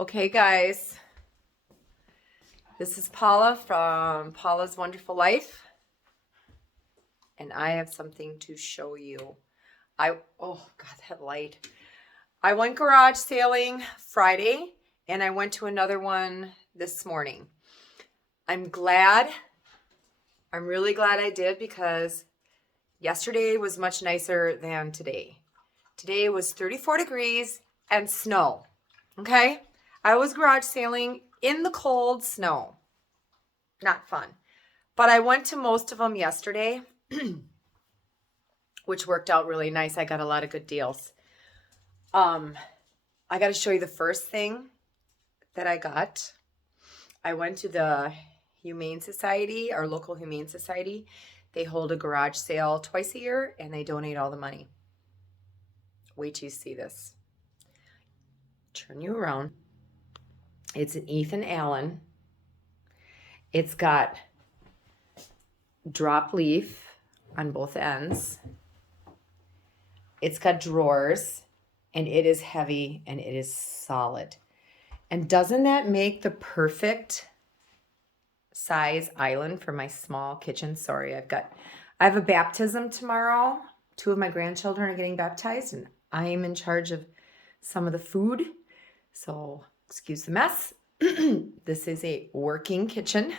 Okay, guys, this is Paula from Paula's Wonderful Life, and I have something to show you. Oh God, that light. I went garage sailing Friday, and I went to another one this morning. I'm really glad I did, because yesterday was much nicer than today. Today was 34 degrees and snow, okay? I was garage sailing in the cold snow. Not fun. But I went to most of them yesterday, which worked out really nice. I got a lot of good deals. I got to show you the first thing that I got. I went to the Humane Society, our local Humane Society. They hold a garage sale twice a year, and they donate all the money. Wait till you see this. Turn you around. It's an Ethan Allen. It's got drop leaf on both ends. It's got drawers, and it is heavy, and it is solid. And doesn't that make the perfect size island for my small kitchen? Sorry, I have a baptism tomorrow. 2 of my grandchildren are getting baptized, and I am in charge of some of the food. So excuse the mess. This is a working kitchen.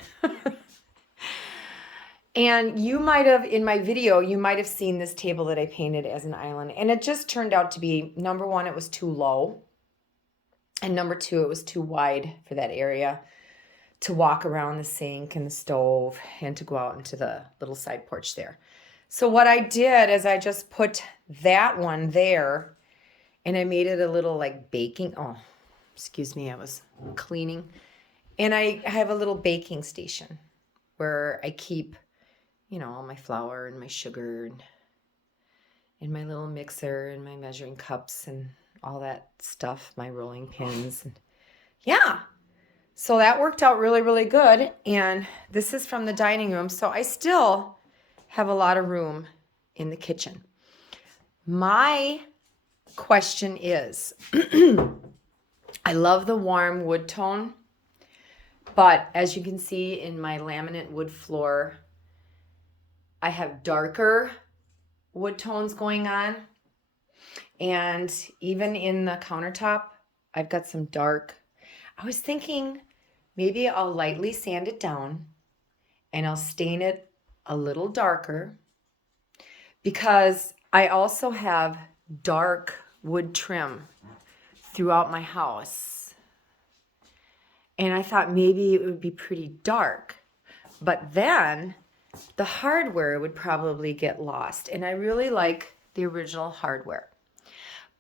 And you might have, in my video, you might have seen this table that I painted as an island. And it just turned out to be, number one, it was too low. And number two, it was too wide for that area to walk around the sink and the stove and to go out into the little side porch there. So what I did is I just put that one there, and I made it a little like baking. Oh, excuse me, I was cleaning. And I have a little baking station where I keep, all my flour and my sugar and my little mixer and my measuring cups and all that stuff, my rolling pins. And yeah, so that worked out really, really good. And this is from the dining room. So I still have a lot of room in the kitchen. My question is, I love the warm wood tone, but as you can see in my laminate wood floor, I have darker wood tones going on. And even in the countertop, I've got some dark. I was thinking maybe I'll lightly sand it down and I'll stain it a little darker, because I also have dark wood trim throughout my house. And I thought maybe it would be pretty dark, but then the hardware would probably get lost. And I really like the original hardware.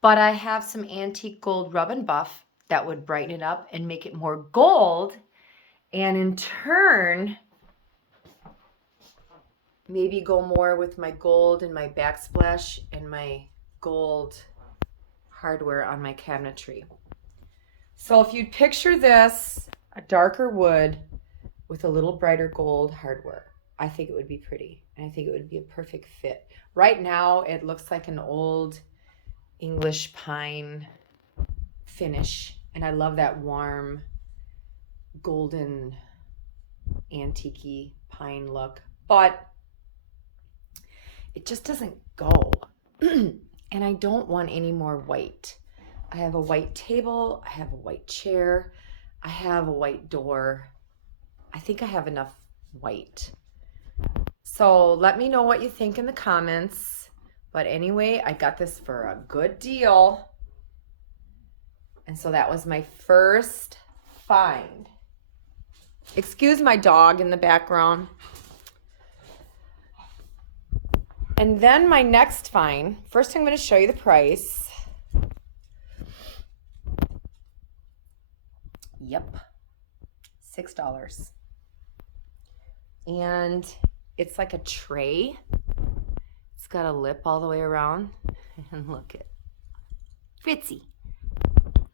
But I have some antique gold rub and buff that would brighten it up and make it more gold. And in turn, maybe go more with my gold and my backsplash and my gold hardware on my cabinetry. So if you'd picture this, a darker wood with a little brighter gold hardware, I think it would be pretty. And I think it would be a perfect fit. Right now, it looks like an old English pine finish. And I love that warm, golden, antique-y pine look. But it just doesn't go. And I don't want any more white. I have a white table. I have a white chair. I have a white door. I think I have enough white. So let me know what you think in the comments. But anyway, I got this for a good deal. And so that was my first find. Excuse my dog in the background. And then my next find, first I'm going to show you the price. Yep, $6. And it's like a tray. It's got a lip all the way around. And look at Fritzy.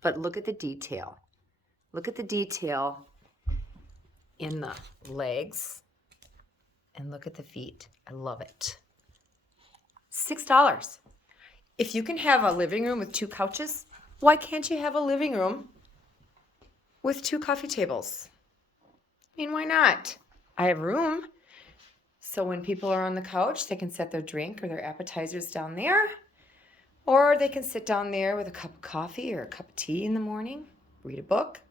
But look at the detail. Look at the detail in the legs. And look at the feet. I love it. $6. If you can have a living room with 2 couches, why can't you have a living room with 2 coffee tables. I mean, why not? I have room. So when people are on the couch, they can set their drink or their appetizers down there. Or they can sit down there with a cup of coffee or a cup of tea in the morning, read a book.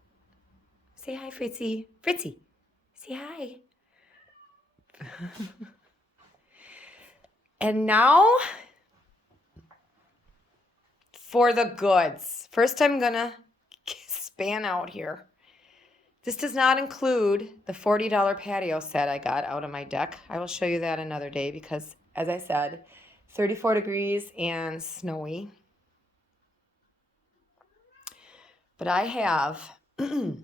Say hi, Fritzy. Fritzy, say hi. And now for the goods. First, I'm going to span out here. This does not include the $40 patio set I got out of my deck. I will show you that another day because, as I said, 34 degrees and snowy. But I have a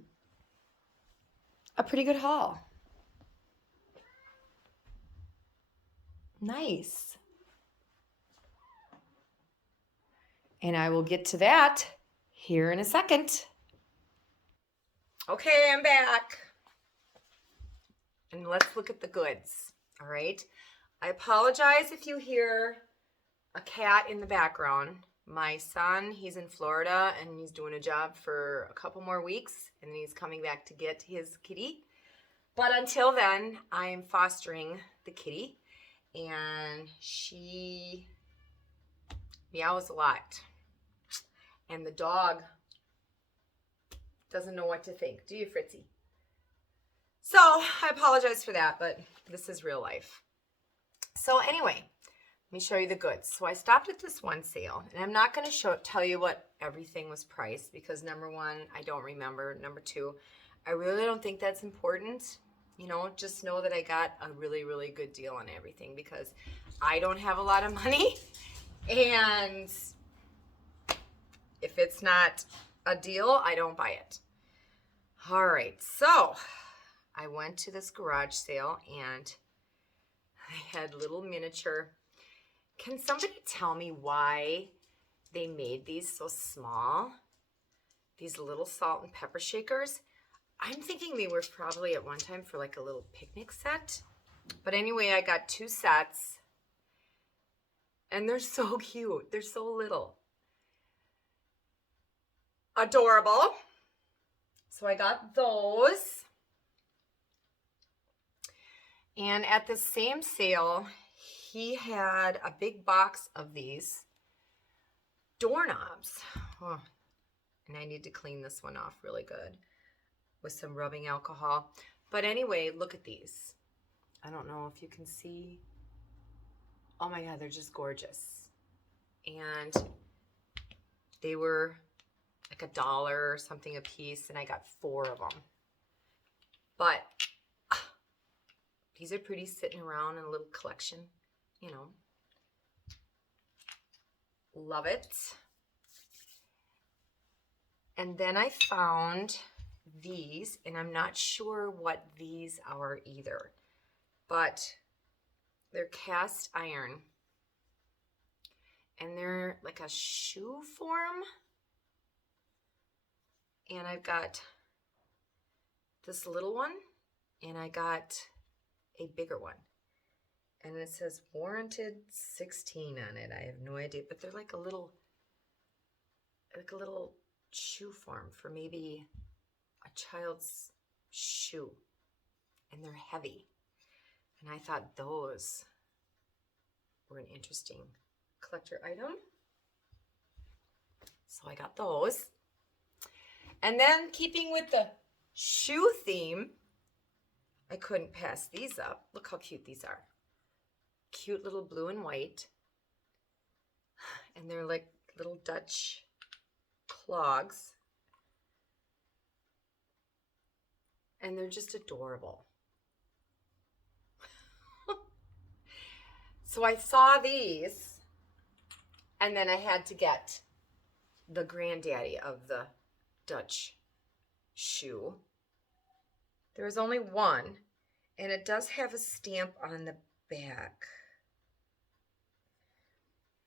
pretty good haul. Nice. And I will get to that here in a second. Okay, I'm back. And let's look at the goods, all right? I apologize if you hear a cat in the background. My son, he's in Florida and he's doing a job for a couple more weeks and he's coming back to get his kitty. But until then, I am fostering the kitty and she meows a lot. And the dog doesn't know what to think. Do you, Fritzy? So I apologize for that, but this is real life. So anyway, let me show you the goods. So I stopped at this one sale, and I'm not going to tell you what everything was priced because number one, I don't remember. Number two, I really don't think that's important. You know, just know that I got a really, really good deal on everything because I don't have a lot of money, and if it's not a deal, I don't buy it. All right, so I went to this garage sale and I had little miniature. Can somebody tell me why they made these so small? These little salt and pepper shakers. I'm thinking they were probably at one time for like a little picnic set. But anyway, I got 2 sets. And they're so cute. They're so little. Adorable. So I got those. And at the same sale, he had a big box of these doorknobs. Oh, and I need to clean this one off really good with some rubbing alcohol. But anyway, look at these. I don't know if you can see. Oh my God, they're just gorgeous. And they were like $1 or something a piece, and I got 4 of them. But these are pretty, sitting around in a little collection, you know. Love it. And then I found these, and I'm not sure what these are either, but they're cast iron. And they're like a shoe form. And I've got this little one, and I got a bigger one. And it says warranted 16 on it. I have no idea, but they're like a little shoe form for maybe a child's shoe. And they're heavy. And I thought those were an interesting collector item. So I got those. And then keeping with the shoe theme, I couldn't pass these up. Look how cute these are. Cute little blue and white. And they're like little Dutch clogs. And they're just adorable. So I saw these, and then I had to get the granddaddy of the Dutch shoe. There was only one, and it does have a stamp on the back.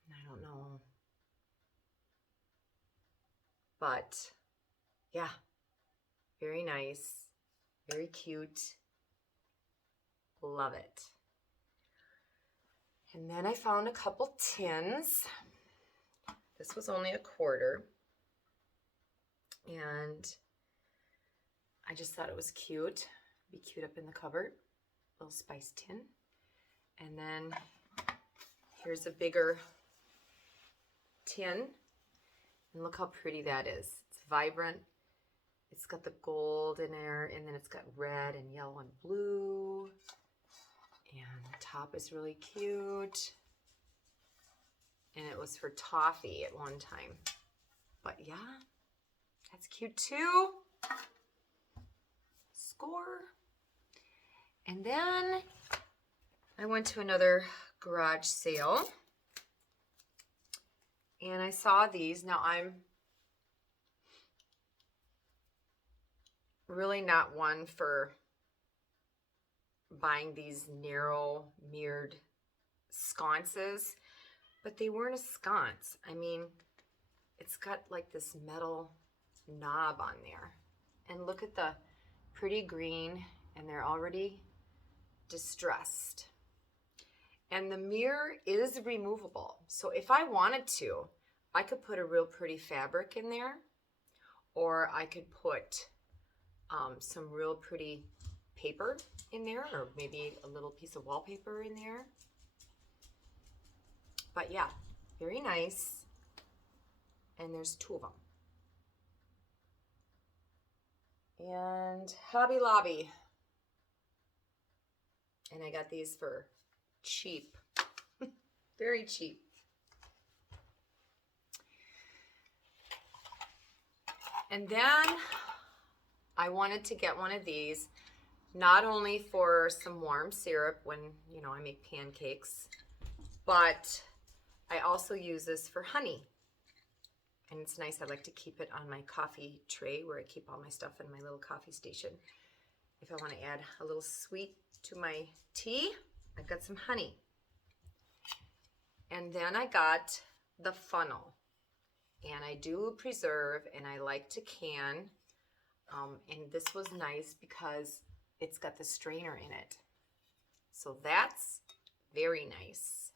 I don't know. But yeah, very nice, very cute. Love it. And then I found a couple tins. This was only $0.25. And I just thought it was cute. Be cute up in the cupboard. Little spice tin. And then here's a bigger tin. And look how pretty that is. It's vibrant. It's got the gold in there, and then it's got red and yellow and blue. And the top is really cute. And it was for toffee at one time. But yeah, that's cute too. Score. And then I went to another garage sale. And I saw these. Now I'm really not one for buying these narrow mirrored sconces, but they weren't a sconce. I mean, it's got like this metal knob on there. And look at the pretty green, and they're already distressed. And the mirror is removable. So if I wanted to, I could put a real pretty fabric in there, or I could put some real pretty paper in there, or maybe a little piece of wallpaper in there. But yeah, very nice. And there's two of them. And Hobby Lobby. And I got these for cheap. Very cheap. And then I wanted to get one of these, not only for some warm syrup when, you know, I make pancakes, but I also use this for honey. And it's nice. I like to keep it on my coffee tray where I keep all my stuff in my little coffee station. If I want to add a little sweet to my tea, I've got some honey. And then I got the funnel. And I do preserve, and I like to can. And this was nice because it's got the strainer in it. So that's very nice.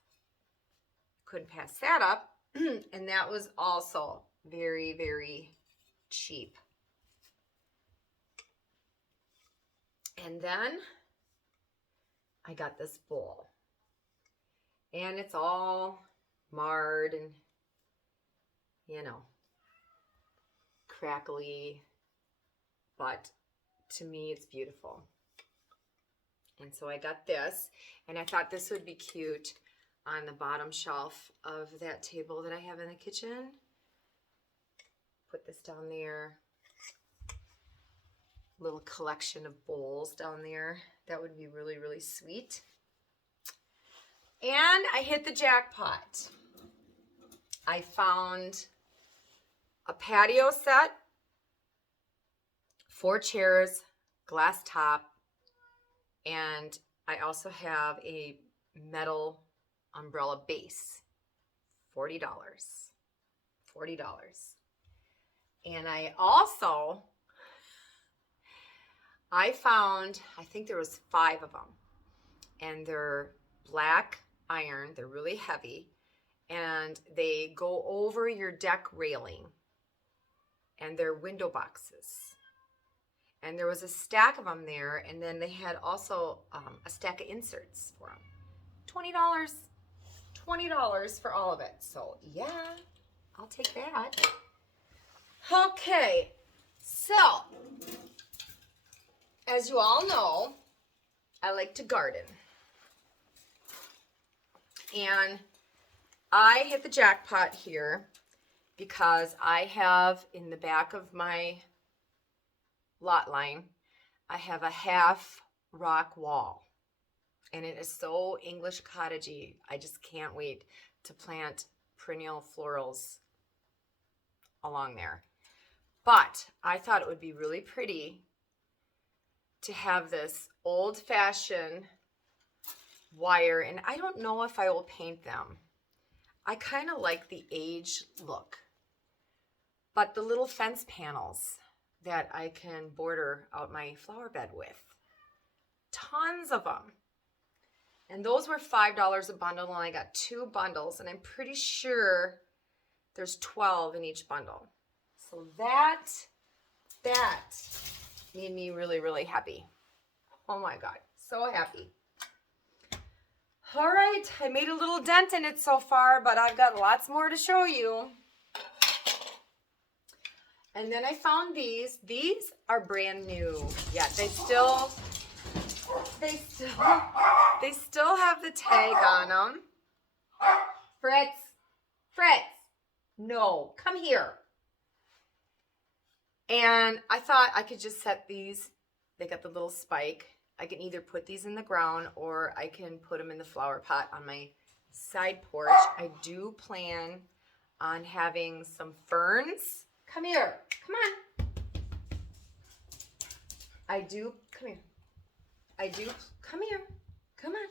Couldn't pass that up. And that was also very, very cheap. And then I got this bowl. And it's all marred and, you know, crackly. But to me, it's beautiful. And so I got this, and I thought this would be cute on the bottom shelf of that table that I have in the kitchen. Put this down there. Little collection of bowls down there. That would be really, really sweet. And I hit the jackpot. I found a patio set, 4 chairs, glass top, and I also have a metal umbrella base. $40. $40. And I also, I found, I think there was 5 of them, and they're black iron. They're really heavy, and they go over your deck railing, and they're window boxes. And there was a stack of them there, and then they had also a stack of inserts for them. $20. $20 for all of it. So yeah, I'll take that. Okay, so as you all know, I like to garden. And I hit the jackpot here because I have in the back of my lot line, I have a half rock wall. And it is so English cottagey. I just can't wait to plant perennial florals along there. But I thought it would be really pretty to have this old-fashioned wire, and I don't know if I will paint them. I kind of like the age look, but the little fence panels that I can border out my flower bed with. Tons of them. And those were $5 a bundle, and I got 2 bundles, and I'm pretty sure there's 12 in each bundle. So that made me really, really happy. Oh my God, so happy. All right, I made a little dent in it so far, but I've got lots more to show you. And then I found these. These are brand new. Yeah, they still have the tag on them. Fritz, no, come here. And I thought I could just set these. They got the little spike. I can either put these in the ground or I can put them in the flower pot on my side porch. I do plan on having some ferns. Come here. Come on. Come here. Come on.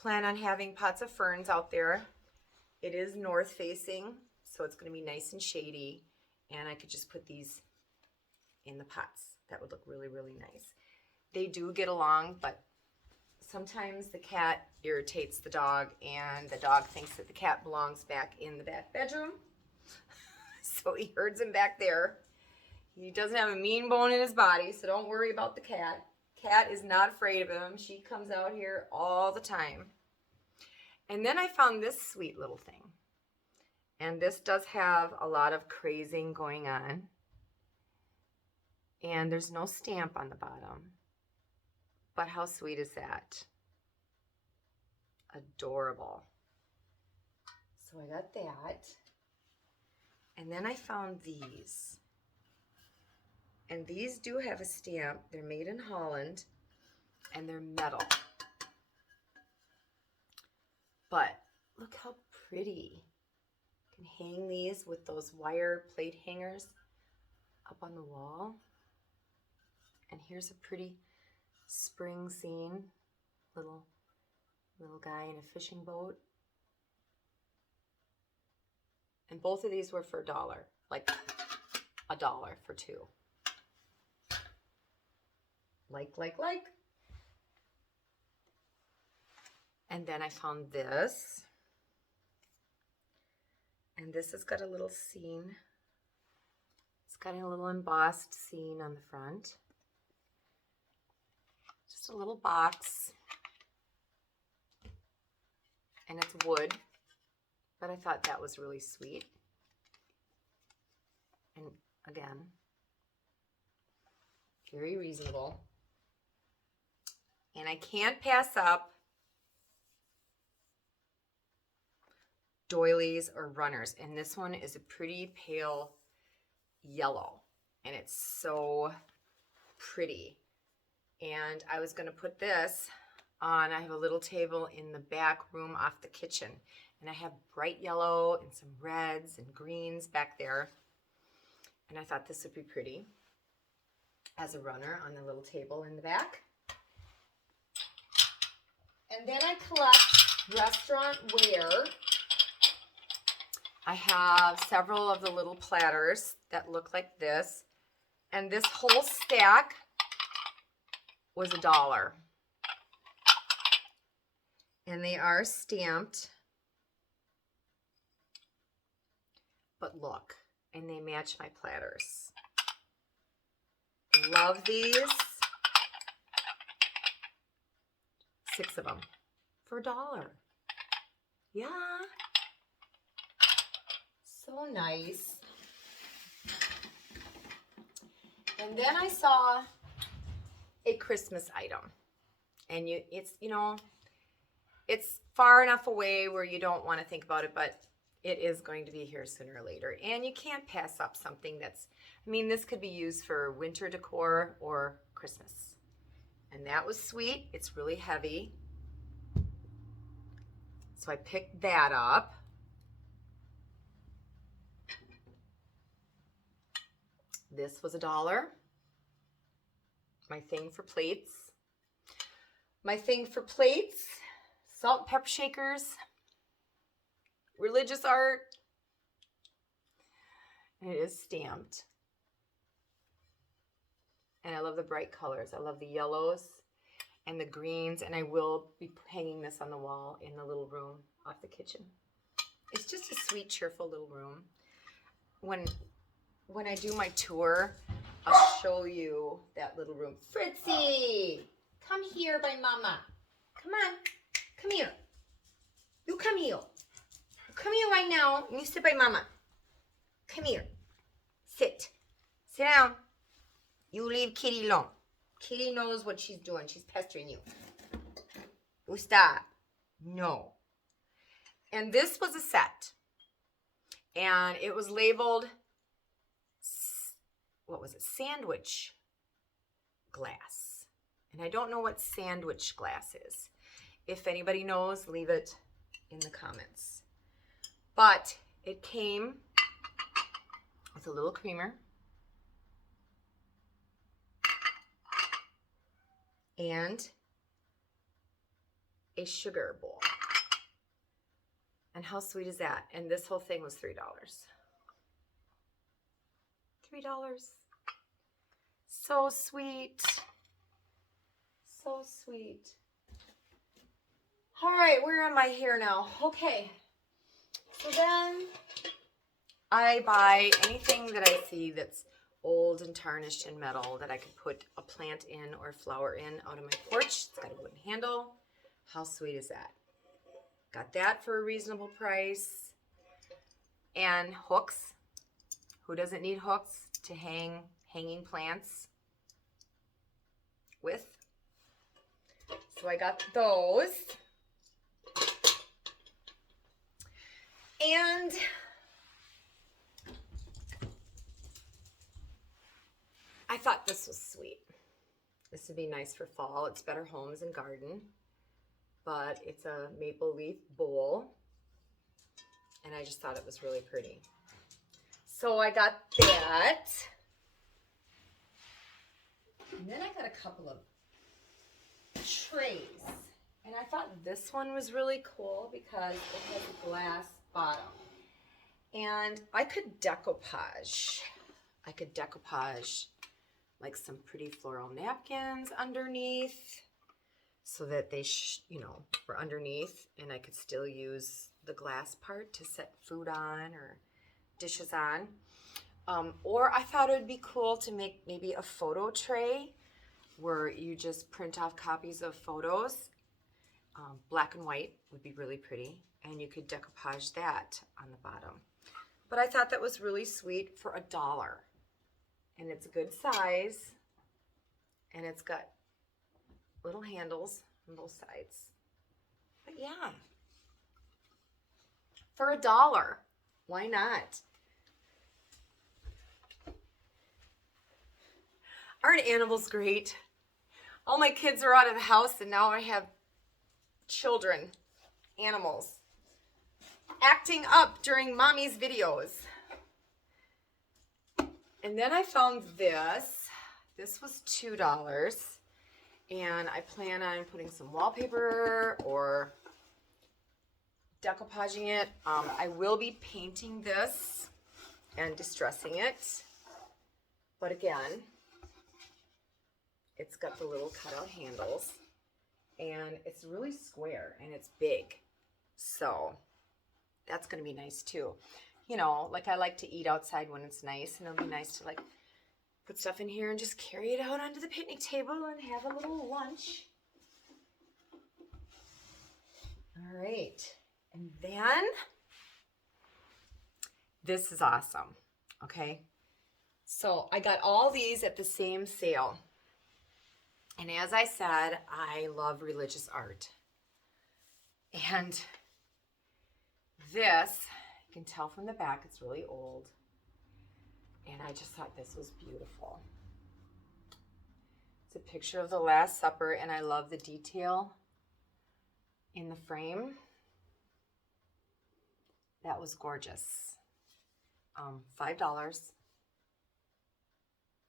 Plan on having pots of ferns out there. It is north facing, so it's going to be nice and shady. And I could just put these in the pots. That would look really, really nice. They do get along, but sometimes the cat irritates the dog, and the dog thinks that the cat belongs back in the back bedroom. So he herds him back there. He doesn't have a mean bone in his body, so don't worry about the cat. Cat is not afraid of him. She comes out here all the time. And then I found this sweet little thing. And this does have a lot of crazing going on. And there's no stamp on the bottom. But how sweet is that? Adorable. So I got that. And then I found these. And these do have a stamp. They're made in Holland. And they're metal. But look how pretty. You can hang these with those wire plate hangers up on the wall. And here's a pretty spring scene. Little guy in a fishing boat. And both of these were for $1. Like $1 for two. Like. And then I found this. And this has got a little scene. It's got a little embossed scene on the front. Just a little box. And it's wood. But I thought that was really sweet. And again, very reasonable. And I can't pass up doilies or runners. And this one is a pretty pale yellow. And it's so pretty. And I was going to put this on. I have a little table in the back room off the kitchen. And I have bright yellow and some reds and greens back there. And I thought this would be pretty as a runner on the little table in the back. And then I collect restaurant ware. I have several of the little platters that look like this. And this whole stack was $1. And they are stamped. But look, and they match my platters. Love these. 6 of them for $1. Yeah. So nice. And then I saw a Christmas item. And it's far enough away where you don't want to think about it, but it is going to be here sooner or later. And you can't pass up something this could be used for winter decor or Christmas. And that was sweet. It's really heavy. So I picked that up. This was $1. My thing for plates. Salt and pepper shakers. Religious art. And it is stamped. And I love the bright colors. I love the yellows and the greens. And I will be hanging this on the wall in the little room off the kitchen. It's just a sweet, cheerful little room. When I do my tour, I'll show you that little room. Fritzy, come here by mama. Come on, come here. You come here. Come here right now. You sit by mama. Come here. Sit. Sit down. You leave Kitty alone. Kitty knows what she's doing. She's pestering you. You stop. No. And this was a set. And it was labeled, what was it? Sandwich glass. And I don't know what sandwich glass is. If anybody knows, leave it in the comments. But it came with a little creamer and a sugar bowl. And how sweet is that? And this whole thing was $3. $3. So sweet. So sweet. All right, where am I here now? Okay. So then I buy anything that I see that's old and tarnished and metal that I could put a plant in or flower in out of my porch. It's got a wooden handle. How sweet is that? Got that for a reasonable price. And hooks. Who doesn't need hooks to hang hanging plants with? So I got those. And I thought this was sweet. This would be nice for fall. It's Better Homes and Garden, but it's a maple leaf bowl, and I just thought it was really pretty. So I got that. And then I got a couple of trays. And I thought this one was really cool because it has a glass bottom. And I could decoupage. I could decoupage like some pretty floral napkins underneath so that they, were underneath, and I could still use the glass part to set food on or dishes on. Or I thought it would be cool to make maybe a photo tray where you just print off copies of photos. Black and white would be really pretty, and you could decoupage that on the bottom. But I thought that was really sweet for $1. And it's a good size, and it's got little handles on both sides. But yeah, for $1, why not? Aren't animals great? All my kids are out of the house, and now I have children, animals, acting up during mommy's videos. And then I found this. This was $2. And I plan on putting some wallpaper or decoupaging it. I will be painting this and distressing it. But again, it's got the little cutout handles. And it's really square and it's big. So that's going to be nice too. Like I like to eat outside when it's nice, and it'll be nice to like put stuff in here and just carry it out onto the picnic table and have a little lunch. All right. And then this is awesome. Okay. So I got all these at the same sale. And as I said, I love religious art. And this, you can tell from the back, it's really old. And I just thought this was beautiful. It's a picture of the Last Supper, and I love the detail in the frame. That was gorgeous. $5,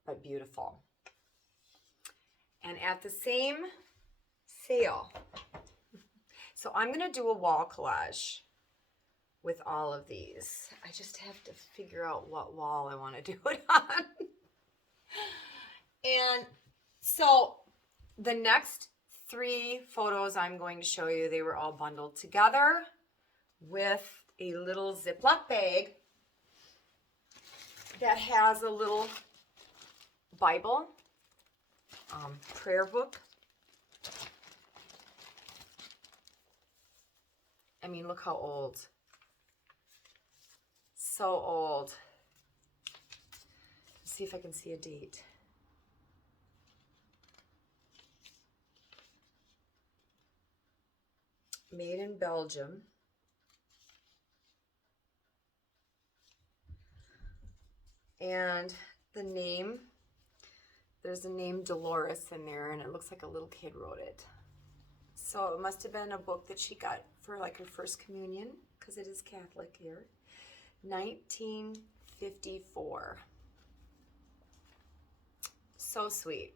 but beautiful. And at the same sale, so I'm going to do a wall collage with all of these. I just have to figure out what wall I want to do it on. And so the next 3 photos I'm going to show you, they were all bundled together with a little Ziploc bag that has a little Bible, prayer book. I mean, look how old. So old. Let's see if I can see a date. Made in Belgium. And the name, there's a name Dolores in there, and it looks like a little kid wrote it. So it must have been a book that she got for like her first communion, because it is Catholic here. 1954. So sweet.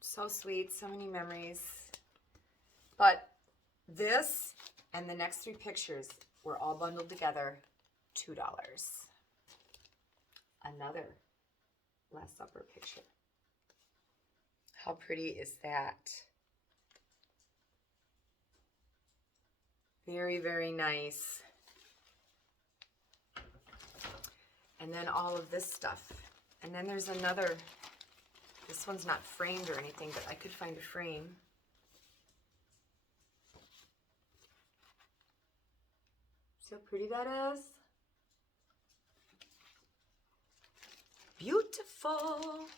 So sweet, so many memories. But this and the next 3 pictures were all bundled together, $2. Another Last Supper picture. How pretty is that? Very, very nice. And then all of this stuff. And then there's another, this one's not framed or anything, but I could find a frame. See how pretty that is? Beautiful.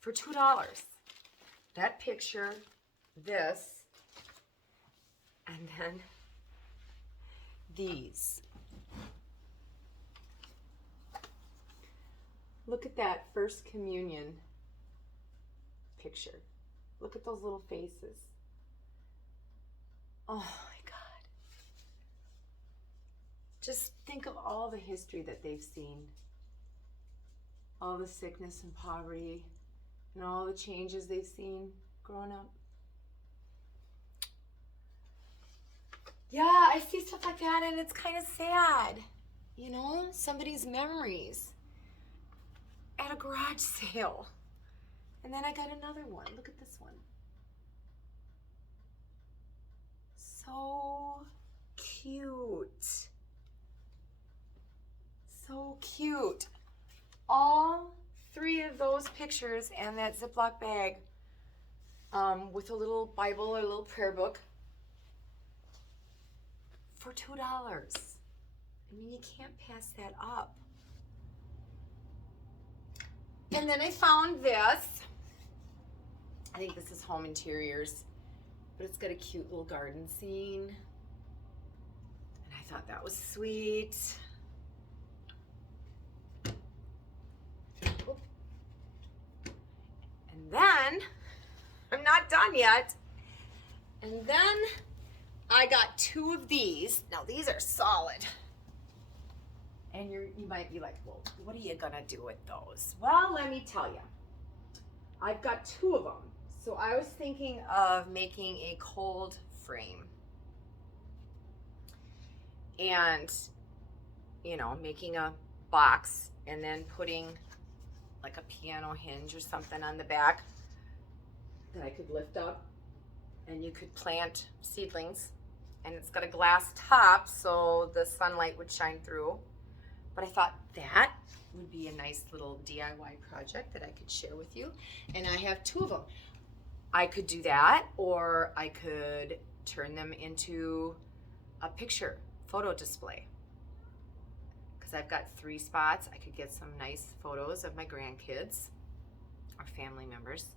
For $2. That picture, this, and then these. Look at that First Communion picture. Look at those little faces. Oh my God. Just think of all the history that they've seen. All the sickness and poverty and all the changes they've seen growing up. Yeah, I see stuff like that and it's kind of sad. You know, somebody's memories at a garage sale. And then I got another one. Look at this one. So cute. So cute. All 3 of those pictures and that Ziploc bag with a little Bible or a little prayer book for $2. I mean, you can't pass that up. And then I found this. I think this is home interiors, but it's got a cute little garden scene. And I thought that was sweet. Oop. And then, I'm not done yet. And then I got 2 of these. Now these are solid. And you might be like, well, what are you gonna do with those? Well, let me tell you. I've got 2 of them. So I was thinking of making a cold frame. And, you know, making a box and then putting like a piano hinge or something on the back that I could lift up. And you could plant seedlings. And it's got a glass top so the sunlight would shine through. But I thought that would be a nice little DIY project that I could share with you. And I have 2 of them. I could do that, or I could turn them into a photo display. Because I've got 3 spots. I could get some nice photos of my grandkids or family members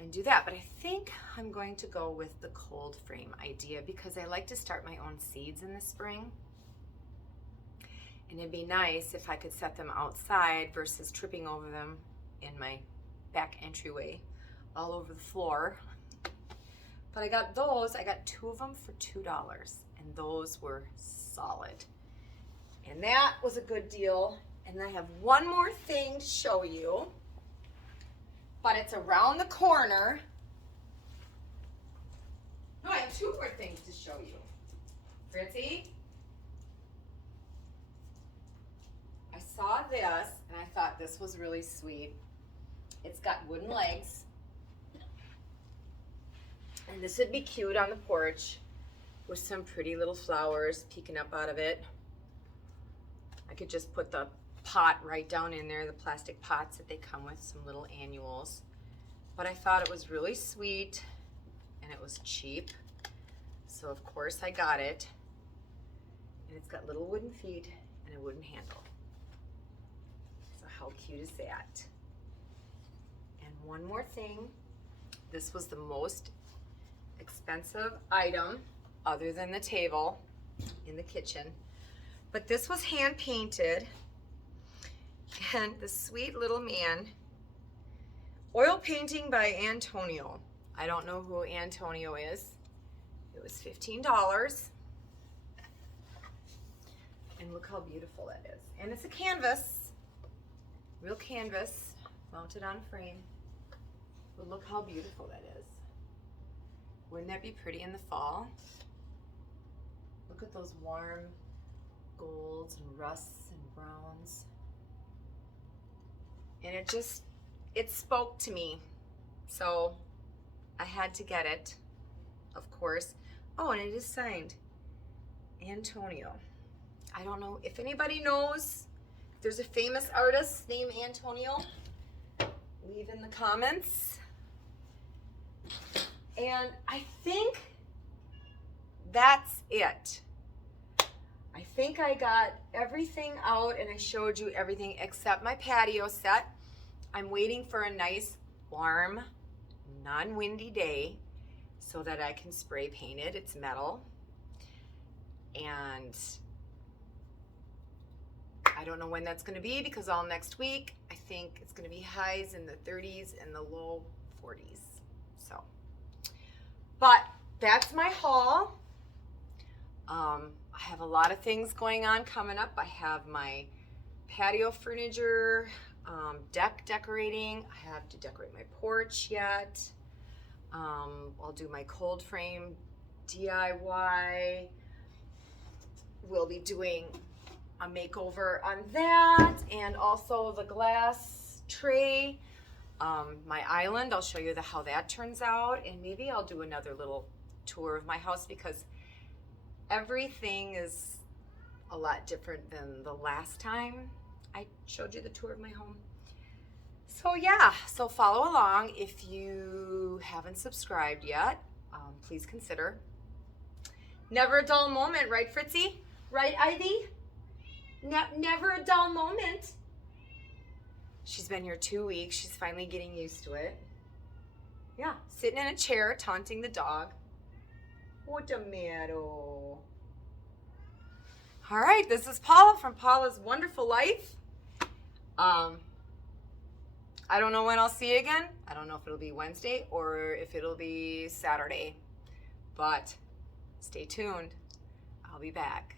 and do that. But I think I'm going to go with the cold frame idea because I like to start my own seeds in the spring. And it'd be nice if I could set them outside versus tripping over them in my back entryway all over the floor. But I got those, I got 2 of them for $2 and those were solid. And that was a good deal. And I have one more thing to show you, but it's around the corner. No, I have 2 more things to show you. Fritzy? I saw this and I thought this was really sweet. It's got wooden legs. And this would be cute on the porch with some pretty little flowers peeking up out of it. I could just put the pot right down in there, the plastic pots that they come with, some little annuals. But I thought it was really sweet and it was cheap. So of course I got it. And it's got little wooden feet and a wooden handle. So how cute is that? And one more thing. This was the most expensive item other than the table in the kitchen. But this was hand painted. And the sweet little man, oil painting by Antonio. I don't know who Antonio is. It was $15. And look how beautiful that is. And it's a canvas, real canvas, mounted on a frame. But look how beautiful that is. Wouldn't that be pretty in the fall? Look at those warm golds and rusts and browns. And it spoke to me. So I had to get it, of course. Oh, and it is signed Antonio. I don't know if anybody knows if there's a famous artist named Antonio. Leave in the comments. And I think that's it. I think I got everything out and I showed you everything except my patio set. I'm waiting for a nice, warm, non-windy day so that I can spray paint it. It's metal. And I don't know when that's going to be because all next week I think it's going to be highs in the 30s and the low 40s. So, but that's my haul. I have a lot of things going on coming up. I have my patio furniture, deck decorating. I have to decorate my porch yet. I'll do my cold frame DIY. We'll be doing a makeover on that, and also the glass tray. My island, I'll show you how that turns out, and maybe I'll do another little tour of my house because everything is a lot different than the last time I showed you the tour of my home. So yeah, so follow along. If you haven't subscribed yet, please consider. Never a dull moment, right, Fritzy? Right, Ivy? Never a dull moment. She's been here 2 weeks. She's finally getting used to it. Yeah, sitting in a chair, taunting the dog. What a meow. All right, this is Paula from Paula's Wonderful Life. I don't know when I'll see you again. I don't know if it'll be Wednesday or if it'll be Saturday, but stay tuned. I'll be back.